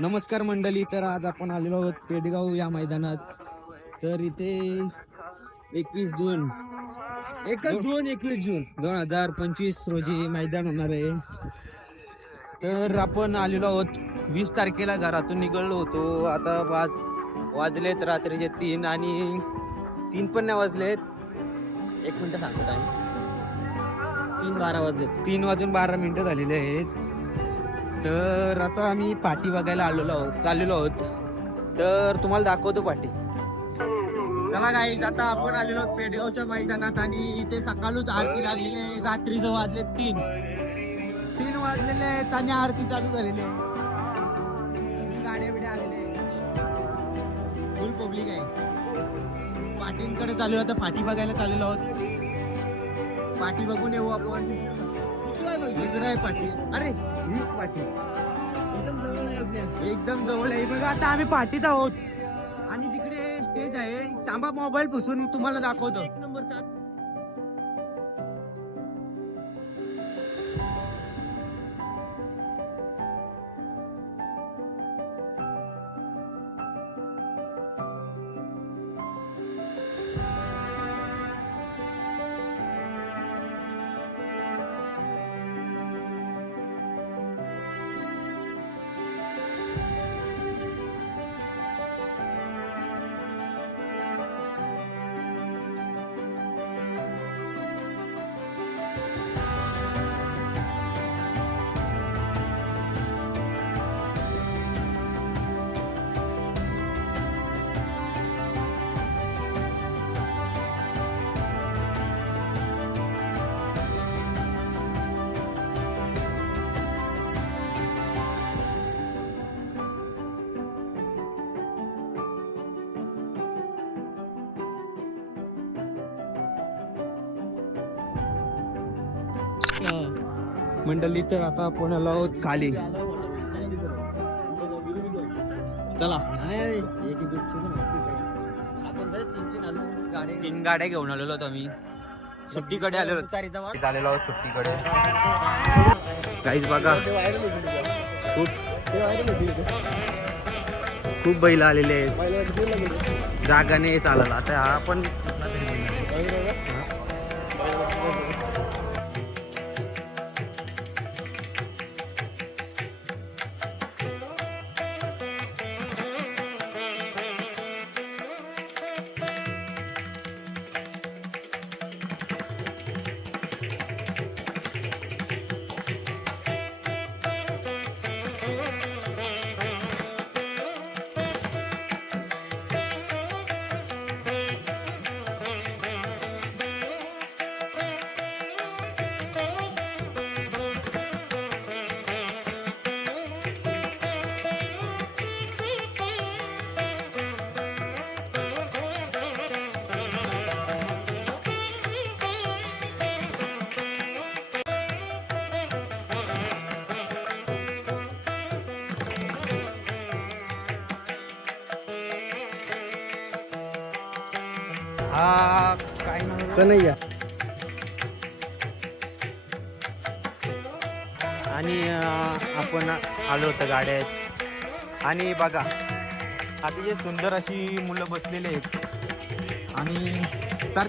नमस्कार मंडळी, तर आज आपण आलेलो आहोत पेडगाव या मैदानात. तर इथे 21 जून 2025 रोजी मैदान होणार आहे. तर आपण आलेलो आहोत 20 तारखेला घरातून निघालो होतो. आता वाजलेत रात्रीचे 3 आणि 3 पण नाही वाजलेत. 1 मिनिट सांगतो टाइम. 3:12 वाजले. 3:12 झालेले आहेत. तर आता आम्ही पाठी बघायला चाललेलो आहोत. तर तुम्हाला दाखवतो पाठी. चला गाईज, आता आपण आलेलो आहोत पेडगावच्या मैदानात आणि इथे सकाळच आरती लागलेली आहे. रात्रीचं वाजले 3 वाजलेले आहेत आणि आरती चालू झालेली आहे. गाड्या बिड्या आलेले, फुल पब्लिक आहे. पाठींकडे चालू आहे. आता पाठी बघायला चाललेलो आहोत. पाठी बघून येऊ आपण. इकडे आहे पाठी. अरे हीच पाठी एकदम जवळ आहे. बघा आता आम्ही पाठीत आहोत आणि तिकडे स्टेज आहे. तांबा मोबाईल पुसून तुम्हाला दाखवतो. 1 नंबर. मंडळी, तर आता आपण आलो आहोत खाली. चला, 3 गाड्या घेऊन आलेलो आहोत आम्ही. सुट्टीकडे आलेलो आहोत सुट्टीकडे. काहीच बघा, खूप बैल आलेले आहेत. जागाने चालला. आता हा पण हा काय कन्हैया. आणि आपण आलो होतो गाड्यात. आणि बघा अतिशय सुंदर अशी मुलं बसलेली आहेत. आणि सर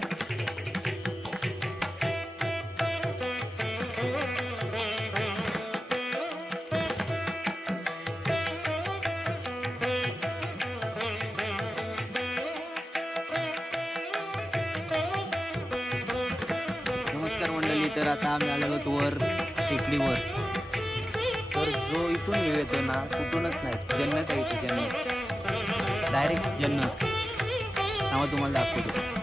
तर आता आम्ही आलेलो वर टेकडीवर. तर जो इथून येतो ना, कुठूनच नाही, जन्नत आहे इथे. जन्नत, डायरेक्ट जन्नत. नाव तुम्हाला दाखवतो.